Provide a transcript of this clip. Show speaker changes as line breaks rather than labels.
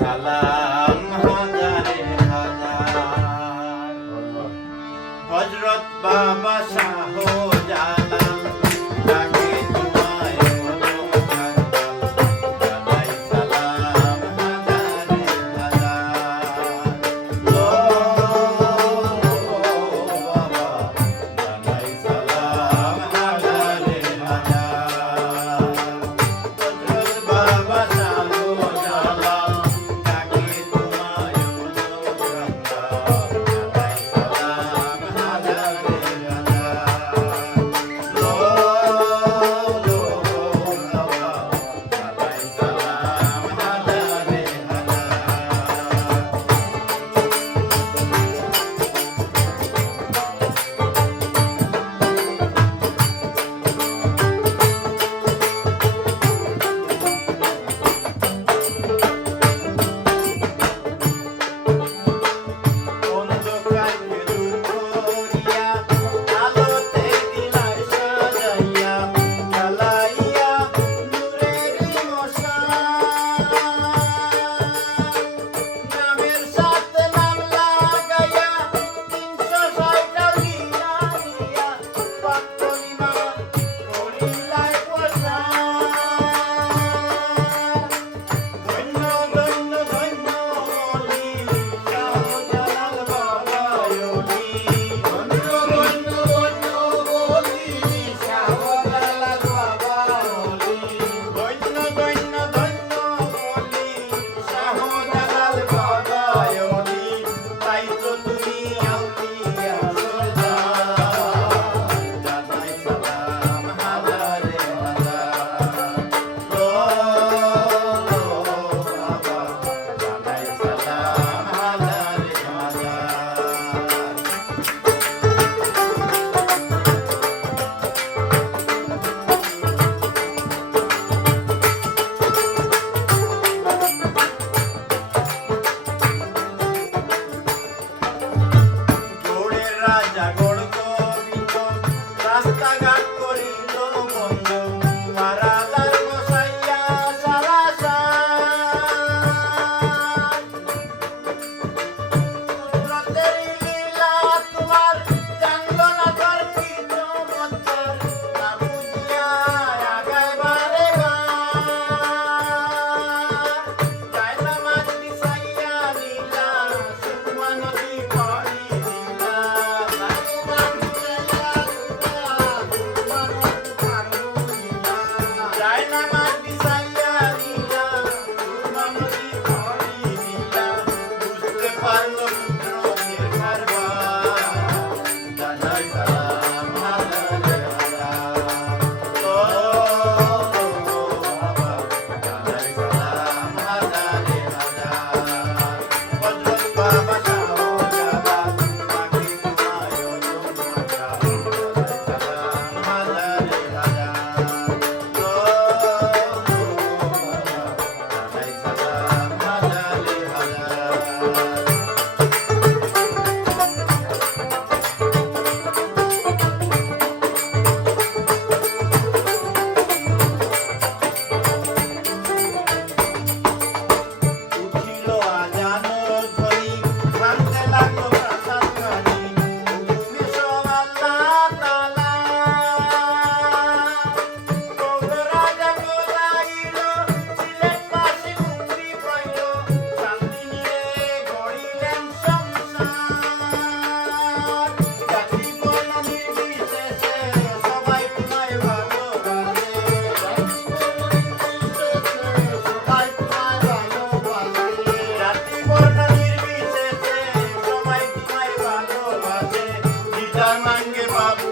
Salah. agora. जानांगे Babu